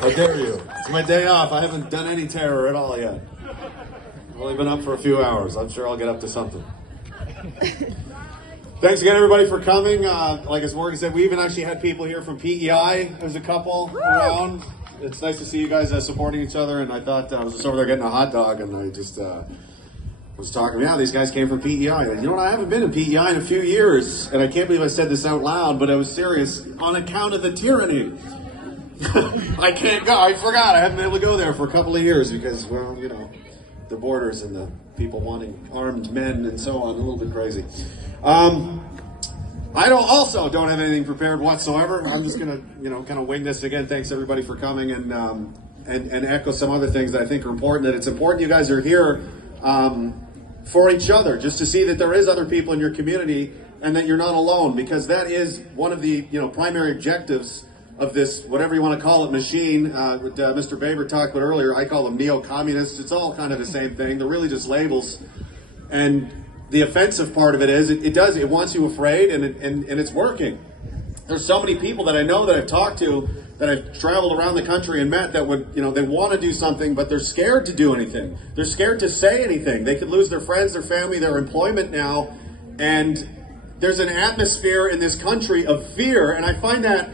How dare you? It's my day off. I haven't done any terror at all yet. I've only been up for a few hours. I'm sure I'll get up to something. Thanks again, everybody, for coming. Like as Morgan said, we even actually had people here from PEI. There's a couple around. It's nice to see you guys supporting each other. And I thought I was just over there getting a hot dog, and I just was talking. Yeah, these guys came from PEI. And you know what? I haven't been in PEI in a few years, and I can't believe I said this out loud, but I was serious on account of the tyranny. I can't go. I forgot. I haven't been able to go there for a couple of years because, well, you know, the borders and the people wanting armed men and so on. A little bit crazy. I don't have anything prepared whatsoever. I'm just gonna, kind of wing this again. Thanks everybody for coming and echo some other things that I think are important. That it's important you guys are here for each other, just to see that there is other people in your community and that you're not alone, because that is one of the primary objectives of this, whatever you want to call it, machine. What Mr. Baber talked about earlier, I call them neo-communists. It's all kind of the same thing. They're really just labels. And the offensive part of it is it wants you afraid, and it's working. There's so many people that I know that I've talked to, that I've traveled around the country and met, that would, they want to do something, but they're scared to do anything. They're scared to say anything. They could lose their friends, their family, their employment now. And there's an atmosphere in this country of fear. And I find that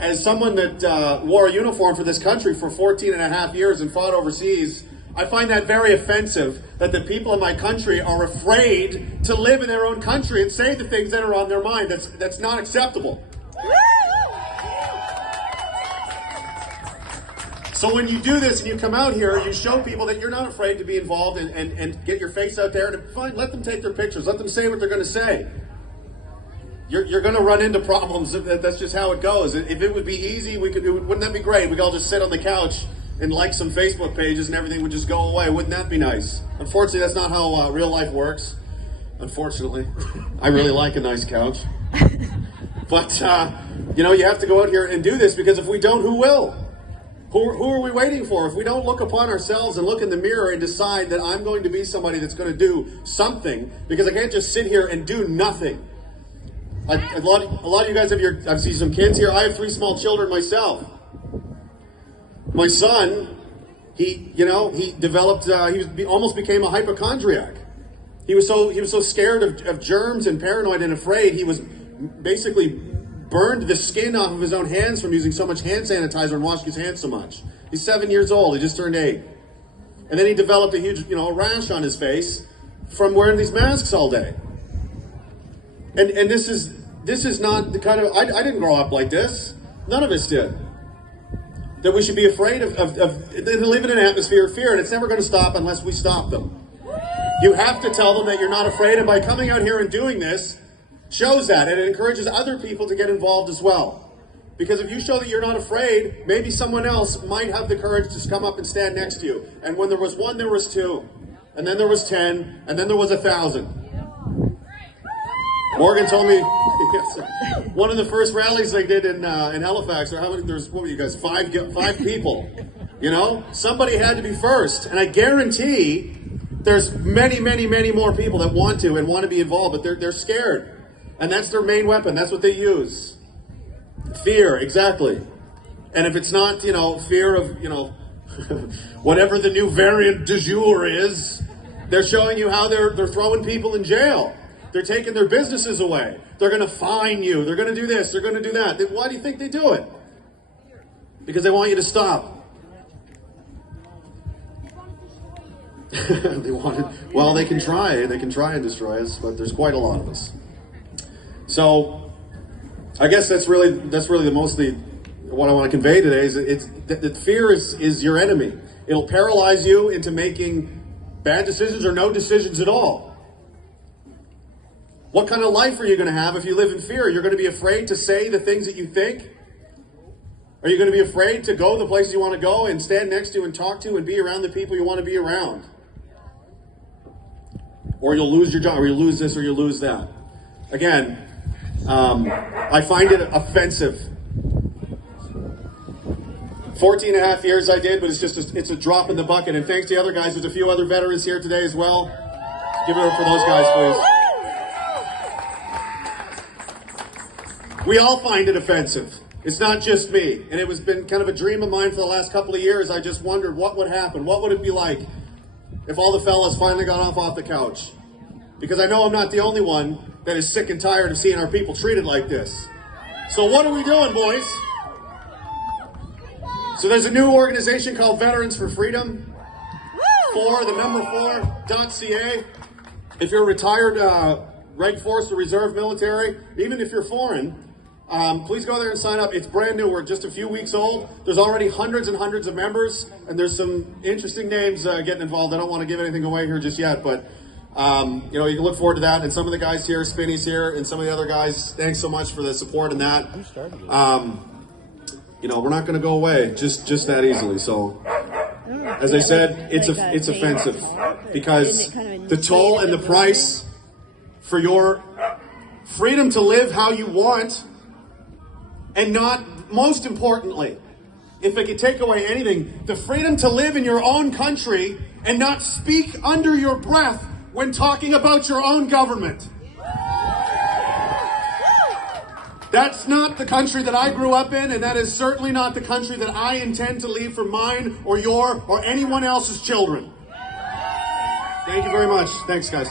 as someone that wore a uniform for this country for 14 and a half years and fought overseas, I find that very offensive, that the people in my country are afraid to live in their own country and say the things that are on their mind. That's not acceptable. So when you do this and you come out here, you show people that you're not afraid to be involved and get your face out there, and let them take their pictures, let them say what they're going to say. You're going to run into problems. That's just how it goes. If it would be easy, wouldn't that be great? We could all just sit on the couch and like some Facebook pages and everything would just go away. Wouldn't that be nice? Unfortunately, that's not how real life works. Unfortunately, I really like a nice couch. But, you have to go out here and do this, because if we don't, who will? Who are we waiting for? If we don't look upon ourselves and look in the mirror and decide that I'm going to be somebody that's going to do something, because I can't just sit here and do nothing. A lot of you guys I see some kids here. I have 3 small children myself. My son, he developed, almost became a hypochondriac. He was so scared of germs and paranoid and afraid, he was basically burned the skin off of his own hands from using so much hand sanitizer and washing his hands so much. He's 7 years old. He just turned 8. And then he developed a huge, rash on his face from wearing these masks all day. And this is not the kind of, I didn't grow up like this. None of us did. That we should be afraid of living in an atmosphere of fear, and it's never going to stop unless we stop them. You have to tell them that you're not afraid, and by coming out here and doing this, shows that, and it encourages other people to get involved as well. Because if you show that you're not afraid, maybe someone else might have the courage to come up and stand next to you. And when there was 1, there was 2, and then there was 10, and then there was 1,000. Morgan told me one of the first rallies they did in Halifax, or how many? There's, what were you guys? 5 people. Somebody had to be first, and I guarantee there's many, many, many more people that want to be involved, but they're scared. And that's their main weapon. That's what they use. Fear, exactly. And if it's not, fear of, whatever the new variant du jour is, they're showing you how they're throwing people in jail. They're taking their businesses away. They're going to fine you. They're going to do this. They're going to do that. Why do you think they do it? Because they want you to stop. Well, they can try. They can try and destroy us, but there's quite a lot of us. So, I guess that's really the mostly what I want to convey today is that fear is your enemy. It'll paralyze you into making bad decisions or no decisions at all. What kind of life are you going to have if you live in fear? You're going to be afraid to say the things that you think? Are you going to be afraid to go the places you want to go and stand next to and talk to and be around the people you want to be around? Or you'll lose your job, or you'll lose this, or you'll lose that. Again, I find it offensive. 14 and a half years I did, but it's a drop in the bucket. And thanks to the other guys, there's a few other veterans here today as well. Give it up for those guys, please. We all find it offensive. It's not just me. And it was been kind of a dream of mine for the last couple of years. I just wondered what would happen. What would it be like if all the fellas finally got off the couch? Because I know I'm not the only one that is sick and tired of seeing our people treated like this. So what are we doing, boys? So there's a new organization called Veterans for Freedom. The number 4.ca. If you're retired Reg Force or Reserve military, even if you're foreign, please go there and sign up. It's brand new. We're just a few weeks old. There's already hundreds and hundreds of members, and there's some interesting names getting involved. I don't want to give anything away here just yet, but you know, you can look forward to that. And some of the guys here, Spinny's here, and some of the other guys, thanks so much for the support in that. You know, we're not going to go away just that easily. So, as I said, it's offensive because the toll and the price for your freedom to live how you want, and not, most importantly, if it could take away anything, the freedom to live in your own country and not speak under your breath when talking about your own government. That's not the country that I grew up in, and that is certainly not the country that I intend to leave for mine or your or anyone else's children. Thank you very much. Thanks, guys.